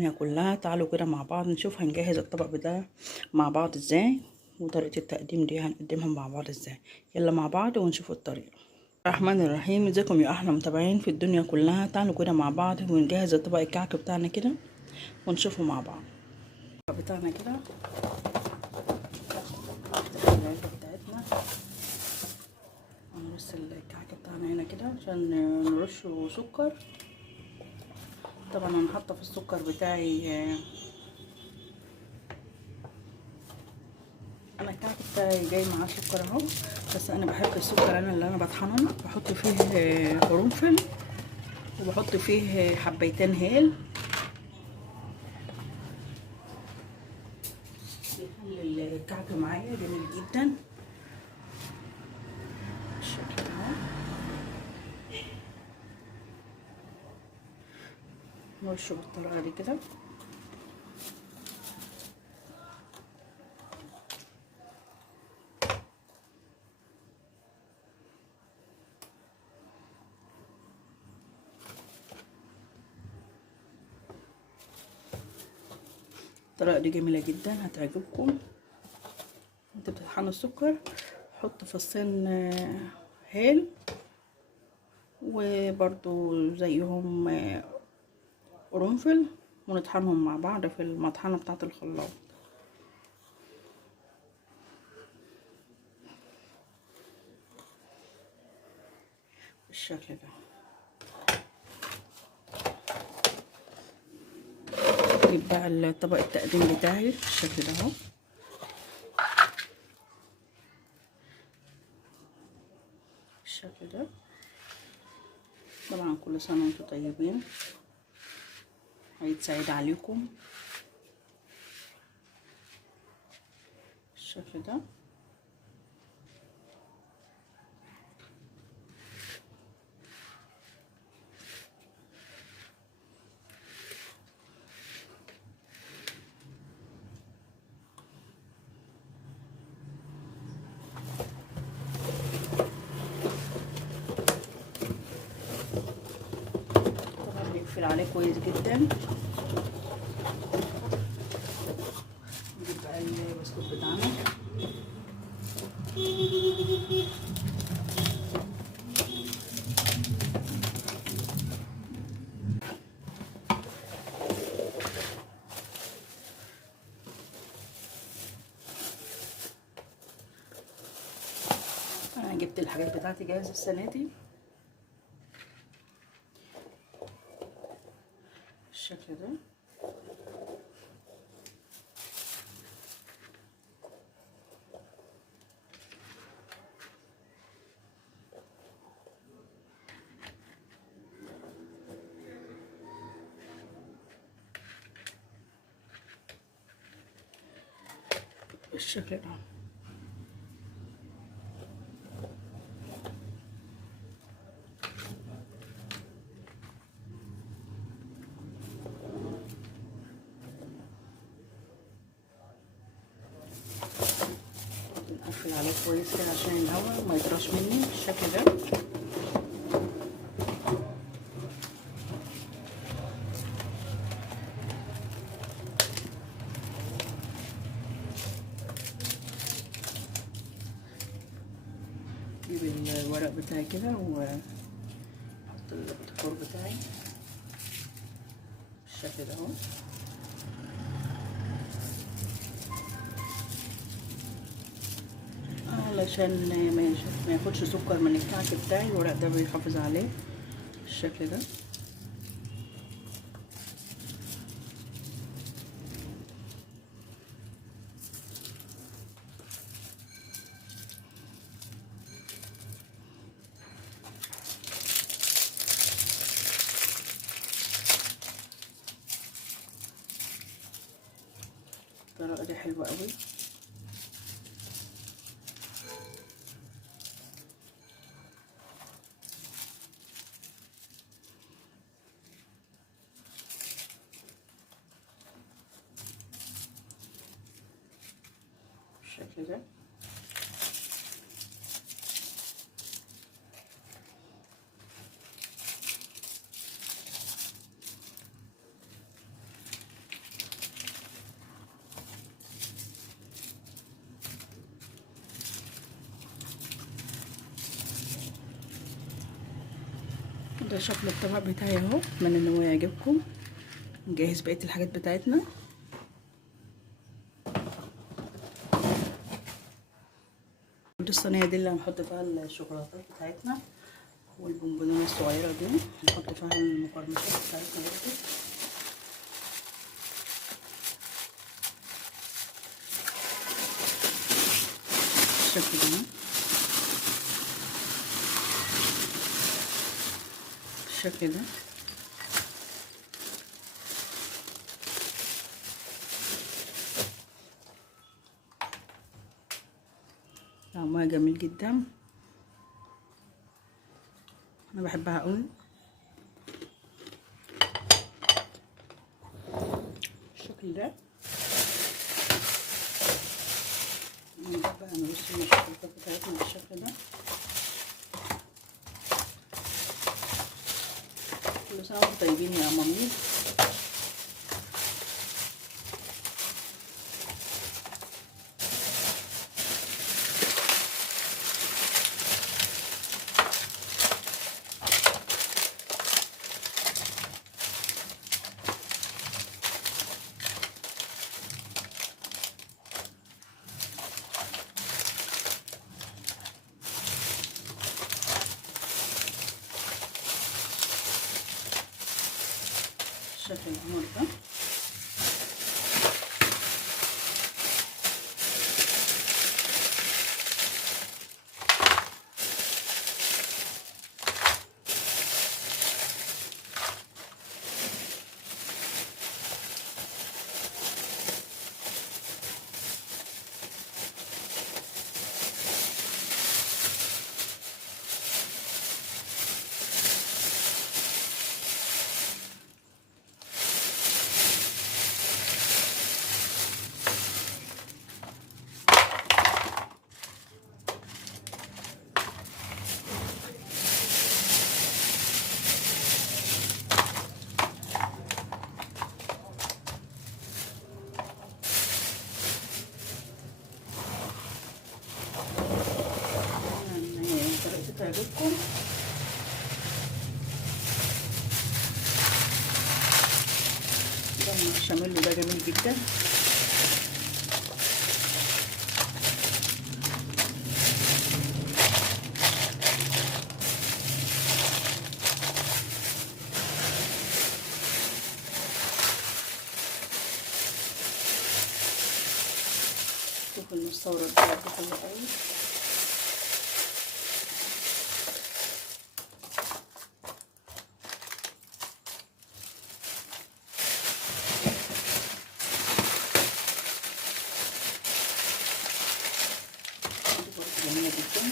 الدنيا كلها. تعالوا كده مع بعض نشوف هنجهز الطبق بتاعه مع بعض ازاي، وطريقة التقديم دي هنقدمها مع بعض ازاي. يلا مع بعض ونشوف الطريقة. الرحمن الرحيم. ازيكم يا احلى متابعين في الدنيا كلها. تعالوا كده مع بعض ونجهز الطبق الكعك بتاعنا كده ونشوفه مع بعض. الطبق بتاعنا كده العلبة بتاعتنا، هنرص الكعك بتاعنا هنا كده عشان نرشه سكر. طبعا انا حاطه في السكر بتاعي، انا الكعك بتاعي جاي معاه سكر اهو، بس انا بحب السكر اللي انا بطحنه بحط فيه قرنفل وبحط فيه حبيتين هيل، بيخلي الكعك معايا جميل جدا بالشكل ده اهو. نرشه بالطريقه دي كده. الطريقه دي جميله جدا هتعجبكم. انت بتطحنوا السكر، حط فصين هيل وبرضو زيهم قرنفل، ونطحنهم مع بعض في المطحنه بتاعه الخلاط بالشكل ده. اجيب بقى الطبق التقديم بتاعي بالشكل ده اهو، بالشكل ده. طبعا كل سنه وانتم طيبين، عيد سعيد عليكم بالشكل ده. طبعا بيقفل عليه كويس جدا. نجيب بقى البسكوت بتاعنا، انا جبت الحاجات بتاعتي جاهزه السنه دي بالشكل ده. بالشكل ده نقفل عليه كويس كده عشان الهواء ما يطرش مني بالشكل ده. اجيب الورق بتاعي كده واحط البطاطور بتاعي بالشكل ده اهو. علشان ما ياخدش سكر من الكعك بتاعي، الورق ده بيحافظ عليه بالشكل ده. الطريقه دي حلوه قوي. بالشكل ده شكل الطبق بتاعي اهو، اتمنى ان هو يعجبكم. نجهز بقيه الحاجات بتاعتنا. الصينيه دي اللي هنحط فيها الشوكولاتات بتاعتنا والبونبونونه الصغيره دي، هنحط فيها المقرمشات بتاعتنا برضه. بالشكل ده، بالشكل ده. طعمها جميل جدا، انا بحبها قوي. بالشكل ده بقى نرص الشوكولاتات بتاعتنا بالشكل ده. كل سنه وانتم طيبين يا مامي. بالشكل الأحمر ده. طريقتي تعجبكم. ده البشاميل ده جميل جدا. شوفوا المستورد ده حلو قوي. جميلة جدا.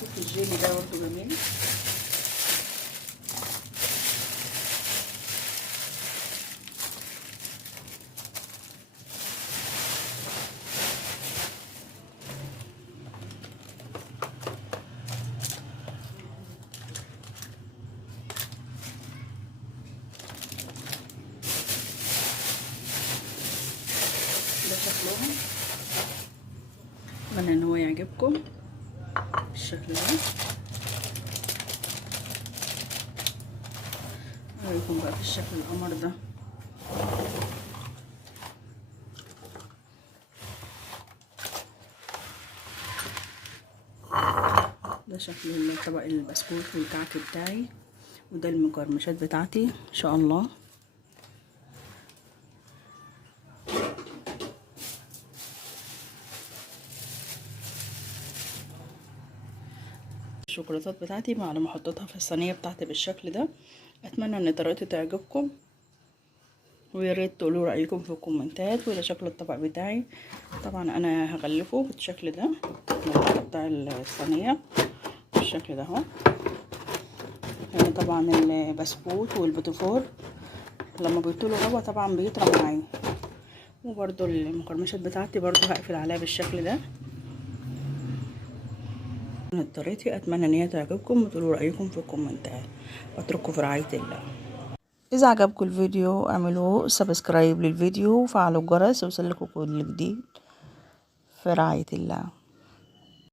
شوفوا الجيلي ده برضه جميل. ده شكلهم، اتمنى ان هو يعجبكم بالشكل ده. اوريكم بقى في الشكل القمر ده. ده شكل الطبق البسكوت والكعك بتاعي، وده المقرمشات بتاعتي ان شاء الله. الشوكولاتات بتاعتي بعد ما حطيتها في الصينيه بتاعتي بالشكل ده. اتمنى ان طريقتي تعجبكم، ويا ريت تقولوا رايكم في الكومنتات. وده شكل الطبق بتاعي. طبعا انا هغلفه بالشكل ده بتاع الصينيه بالشكل ده اهو. يعني طبعا البسكوت والبوتيفور لما بيطولوا ربع طبعا بيطرى معايا. وبرده المقرمشات بتاعتي برده هقفل عليها بالشكل ده. كانت طريقتي، اتمنى ان هي تعجبكم وتقولوا رايكم في الكومنتات، واترككم في رعايه الله. اذا عجبكم الفيديو اعملوا سبسكرايب للفيديو وفعلوا الجرس يوصلكوا كل جديد. في رعايه الله.